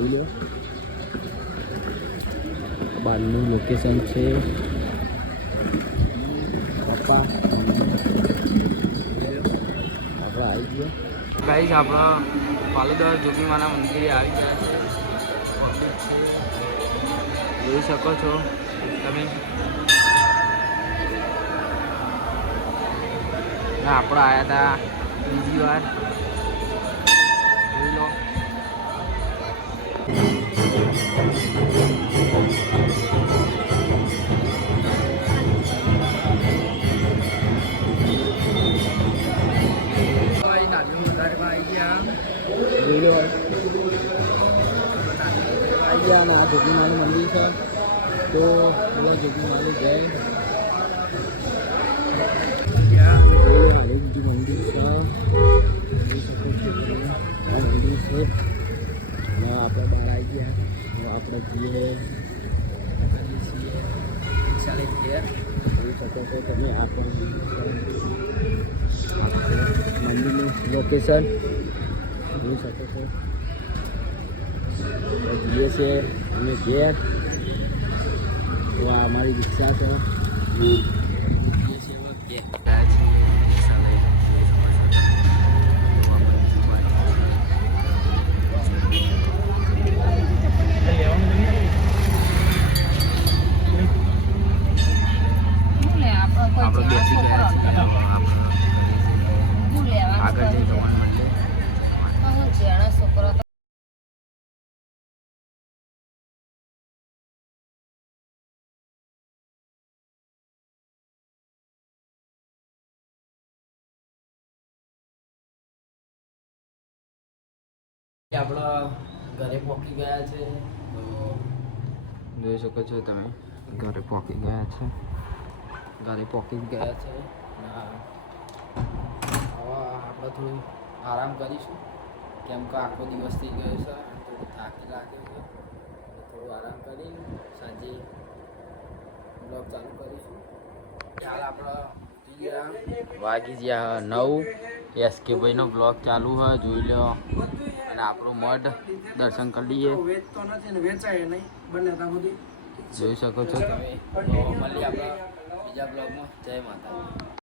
જોઈ લો બહારનું લોકેશન છે પપ્પા આપણે આવી ગયા ગાઈસ આપણા પાલોદર જોગીમાના મંદિરે આવી ગયા છે મંદિર છે જોઈ શકો છો તમે આપણે આવ્યા હતા બીજી વાર જોઈ લો જોઈ લો આવી ગયા અને આ જોગીમાનું મંદિર છે તો પેલા જોગીમાનું જય બીજું મંદિર છે જોઈ શકો છો આ મંદિર છે અને આપણે બહાર આવી ગયા હવે આપણે જઈએ જોઈ શકો છો તમે આપણે મંદિરનું લોકેશન જોઈ શકો છો જઈએ છીએ અમે ઘેર તો આ અમારી રિક્ષા છે આપણે બેસી ગયા છીએ આગળ જઈ જવાનું મળે આપણા ઘરે પહોંચી ગયા છે તો જોઈ શકો છો તમે ઘરે પહોંચી ગયા છે હવે આપણે થોડું આરામ કરીશું કેમ કે આખો દિવસ થઈ ગયો છે થોડું થાકી લાગ્યો છે થોડું આરામ કરી સાંજે બ્લોગ ચાલુ કરીશું ચાલ આપણે વાગી ગયા 9 એસકે ભાઈનો બ્લોગ ચાલુ હોય જોઈ લો અને આપણું મઢ દર્શન કરી લઈએ જોઈ શકો છો તમે મળીએ આપણા બીજા બ્લોગમાં જય માતા